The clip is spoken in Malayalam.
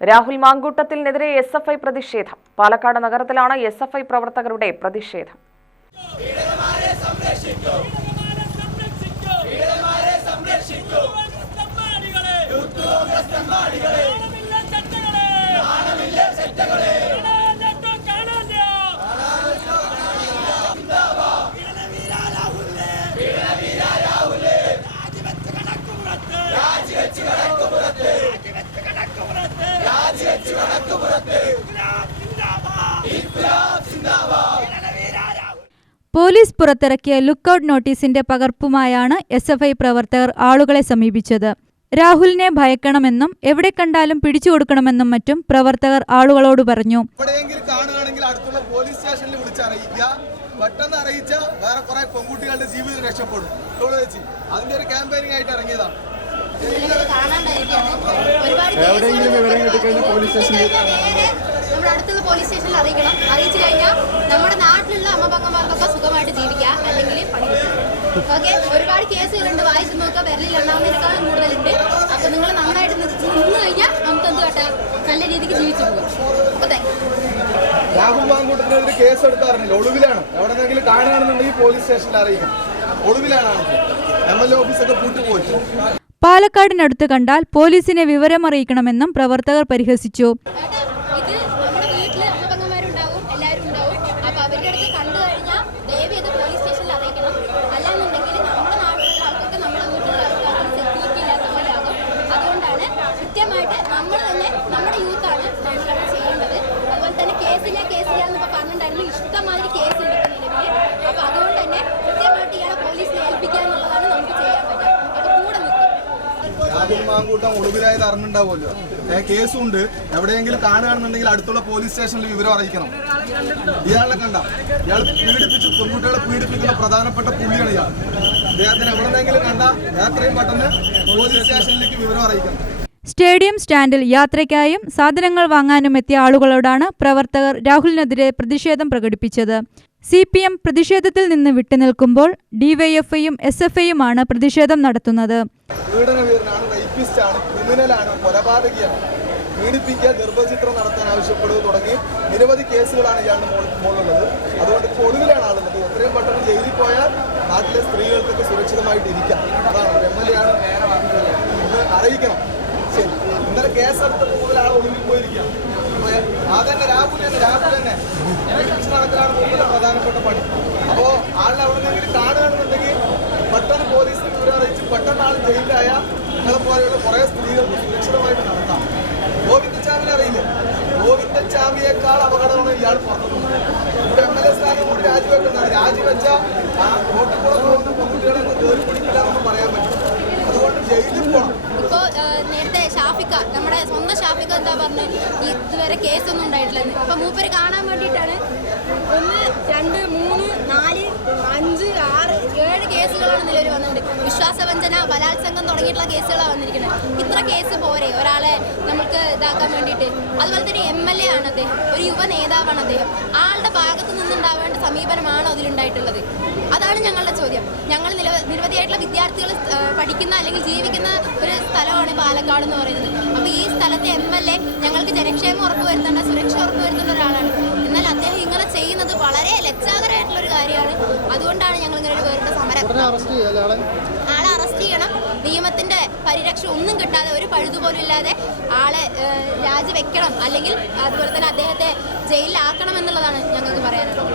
രാഹുൽ മാങ്കൂട്ടത്തിനെതിരെ എസ്എഫ്ഐ പ്രതിഷേധം. പാലക്കാട് നഗരത്തിലാണ് എസ്എഫ്ഐ പ്രവർത്തകരുടെ പ്രതിഷേധം. പോലീസ് പുറത്തിറക്കിയ ലുക്കൌട്ട് നോട്ടീസിന്റെ പകർപ്പുമായാണ് എസ്എഫ്ഐ പ്രവർത്തകർ ആളുകളെ സമീപിച്ചത്. രാഹുലിനെ ഭയക്കണമെന്നും എവിടെ കണ്ടാലും പിടിച്ചു കൊടുക്കണമെന്നും മറ്റും പ്രവർത്തകർ ആളുകളോട് പറഞ്ഞു. പെട്ടെന്ന് അറിയിച്ചാൽ വേറെ കുറെ പെൺകുട്ടികളുടെ ജീവിതം രക്ഷപ്പെടും. അതിന്റെ ഒരു ക്യാമ്പയിനിങ് ആയിട്ട് ഇറങ്ങിയതാണ്. എവിടെയെങ്കിലും വിവരം കിട്ടിക്കഴിഞ്ഞാൽ പോലീസ് സ്റ്റേഷനിൽ നമ്മുടെ അടുത്തുള്ള പോലീസ് സ്റ്റേഷനിൽ അറിയിക്കണം. അറിയിച്ചു കഴിഞ്ഞാൽ നമ്മുടെ നാട്ടിലുള്ള അമ്മപങ്കന്മാർക്കൊക്കെ സുഖമായിട്ട് ജീവിക്കാം, അല്ലെങ്കിൽ പണി കിട്ടും. ഓക്കെ, ഒരുപാട് കേസുകളുണ്ട്, വായിച്ചു നോക്കുക, വിരലിൽ എണ്ണാവുന്നതിനേക്കാളും കൂടുതലുണ്ട്. അപ്പൊ നിങ്ങൾ നന്നായിട്ട് നിന്ന് കഴിഞ്ഞാൽ നമുക്ക് എന്ത് കേട്ടാ നല്ല രീതിക്ക് ജീവിച്ചു പോകും. രാഹുൽ മാങ്കൂട്ടത്തിനെതിരെ കേസ് എടുത്താറില്ല, ഒളിവിലാണ്. എവിടെന്നെങ്കിലും കാണുകയാണെന്നുണ്ടെങ്കിൽ പോലീസ് സ്റ്റേഷനിൽ അറിയിക്കണം. ഒളിവിലാണ്, MLA ഓഫീസൊക്കെ പൂട്ടിപ്പോയി. പാലക്കാടിനടുത്ത് കണ്ടാൽ പോലീസിനെ വിവരമറിയിക്കണമെന്നും പ്രവർത്തകർ പരിഹസിച്ചു. ഇഷ്ടമാതിരി കേസ് ഉണ്ട് നിലവിൽ. അപ്പൊ അതുകൊണ്ട് തന്നെ കൃത്യമായിട്ട് ഇയാളെ പോലീസിനെ ഏൽപ്പിക്കുക എന്നുള്ളതാണ് നമുക്ക് ചെയ്യാൻ പറ്റുക. അപ്പൊ കൂടെ നിൽക്കും. രാഹുൽ മാങ്കൂട്ടം ഒളിവിലായത് അറിഞ്ഞിട്ടുണ്ടാവുമല്ലോ, കേസുണ്ട്. എവിടെയെങ്കിലും കാണുകയാണെന്നുണ്ടെങ്കിൽ അടുത്തുള്ള പോലീസ് സ്റ്റേഷനിൽ വിവരം അറിയിക്കണം. ഇയാളെ കണ്ട, ഇയാൾ പീഡിപ്പിച്ചു, പെൺകുട്ടികളെ പീഡിപ്പിക്കുന്ന പ്രധാനപ്പെട്ട പുള്ളിയാണ് ഇയാൾ. അദ്ദേഹത്തിന് എവിടെന്നെങ്കിലും കണ്ട എത്രയും പെട്ടെന്ന് പോലീസ് സ്റ്റേഷനിലേക്ക് വിവരം അറിയിക്കണം. സ്റ്റേഡിയം സ്റ്റാൻഡിൽ യാത്രയ്ക്കായും സാധനങ്ങൾ വാങ്ങാനും എത്തിയ ആളുകളോടാണ് പ്രവർത്തകർ രാഹുലിനെതിരെ പ്രതിഷേധം പ്രകടിപ്പിച്ചത്. CPM പ്രതിഷേധത്തിൽ നിന്ന് വിട്ടുനിൽക്കുമ്പോൾ ഡിവൈഎഫ്ഐയും SFIയുമാണ് പ്രതിഷേധം നടത്തുന്നത്. പീഡിപ്പിക്കുക, ഗർഭചിത്രം നടത്താൻ ആവശ്യപ്പെടുക തുടങ്ങി നിരവധി കേസുകളാണ് ഇയാളുടെ മുകളിലുള്ളത്. അതുകൊണ്ട് ഇപ്പോൾ ഒളിവിലാണ് ആളുള്ളത്. എത്രയും പെട്ടെന്ന് ജയിലിൽ പോയാൽ നാട്ടിലെ സ്ത്രീകൾക്കൊക്കെ സുരക്ഷിതമായിട്ട് ഇരിക്കാം. അതാണ് MLA ആണ് അറിയിക്കണം. ഇന്നലെ കേസെടുത്തപ്പോൾ മുതൽ ആൾ ഒളിവിൽ പോയിരിക്കുകയാണ്. അതന്നെ രാഹുൽ തന്നെ നടക്കലാണ് മുമ്പിലെ പ്രധാനപ്പെട്ട പണി. അപ്പോൾ ആളിനെ അവിടെ നിന്നെങ്കിലും കാണുകയാണെന്നുണ്ടെങ്കിൽ പെട്ടെന്ന് പോലീസിന് വിവരം അറിയിച്ച് പെട്ടെന്ന് ആൾ ജയിലിലായ നിങ്ങളെ പോലെയുള്ള കുറേ സ്ത്രീകൾക്ക് സുരക്ഷിതമായിട്ട് നടത്താം. ഗോവിന്ദച്ചാമിനെ അറിയില്ലേ? ഗോവിന്ദച്ചാമിയേക്കാൾ അപകടമാണ് ഇയാൾ പറഞ്ഞത്. ഇവിടെ MLA സ്ഥാനം കൊണ്ട് രാജിവെക്കുന്നതാണ്. രാജിവെച്ച ആ വോട്ടുകൂടെ പോകുന്ന പെൺകുട്ടികളെ കയറി പിടിക്കില്ല എന്നൊന്നും പറയാൻ പറ്റും. അതുകൊണ്ട് ജയിലിൽ പോകണം. ഇപ്പോൾ നേരത്തെ ഷാഫിക്ക, നമ്മുടെ സ്വന്തം ഷാഫിക്ക എന്താ പറഞ്ഞു, ഇതുവരെ കേസൊന്നും ഉണ്ടായിട്ടില്ലെന്ന്. അപ്പൊ മൂപ്പര് കാണാൻ വേണ്ടിയിട്ടാണ് 1, 2, 3, 4, 5, 6, 7 കേസുകളാണ് നിലവിൽ വന്നിട്ടുണ്ട്. വിശ്വാസവഞ്ചന, ബലാത്സംഗം തുടങ്ങിയിട്ടുള്ള കേസുകളാണ് വന്നിരിക്കുന്നത്. ഇത്ര കേസ് പോരെ ഒരാളെ നമുക്ക് ഇതാക്കാൻ വേണ്ടിയിട്ട്? അതുപോലെ തന്നെ MLA ആണ് അദ്ദേഹം, ഒരു യുവ നേതാവാണ് അദ്ദേഹം. ആളുടെ ഭാഗത്തു നിന്നുണ്ടാവേണ്ട സമീപനമാണോ അതിലുണ്ടായിട്ടുള്ളത്? അതാണ് ഞങ്ങളുടെ ചോദ്യം. ഞങ്ങൾ നിരവധിയായിട്ടുള്ള വിദ്യാർത്ഥികൾ പഠിക്കുന്ന അല്ലെങ്കിൽ ജീവിക്കുന്ന ഒരു സ്ഥലമാണ് പാലക്കാട് എന്ന് പറയുന്നത്. അപ്പോൾ ഈ സ്ഥലത്തെ MLA ഞങ്ങൾക്ക് ജനക്ഷേമം ഉറപ്പുവരുത്തേണ്ട, സുരക്ഷ ഉറപ്പുവരുത്തേണ്ട ഒരാളാണ്. എന്നാൽ അദ്ദേഹം ഇങ്ങനെ ചെയ്യുന്നത് വളരെ ലജ്ജാകരമായിട്ടുള്ള ഒരു കാര്യമാണ്. അതുകൊണ്ടാണ് ഞങ്ങൾ ഇങ്ങനെ ഒരു വേറിട്ട സമരം. ആളെ അറസ്റ്റ് ചെയ്യണം. നിയമത്തിന്റെ പരിരക്ഷ ഒന്നും കിട്ടാതെ, ഒരു പഴുതുപോലും ഇല്ലാതെ ആളെ രാജിവെക്കണം, അല്ലെങ്കിൽ അതുപോലെ തന്നെ അദ്ദേഹത്തെ ജയിലിലാക്കണം എന്നുള്ളതാണ് ഞങ്ങൾക്ക് പറയാനുള്ളത്.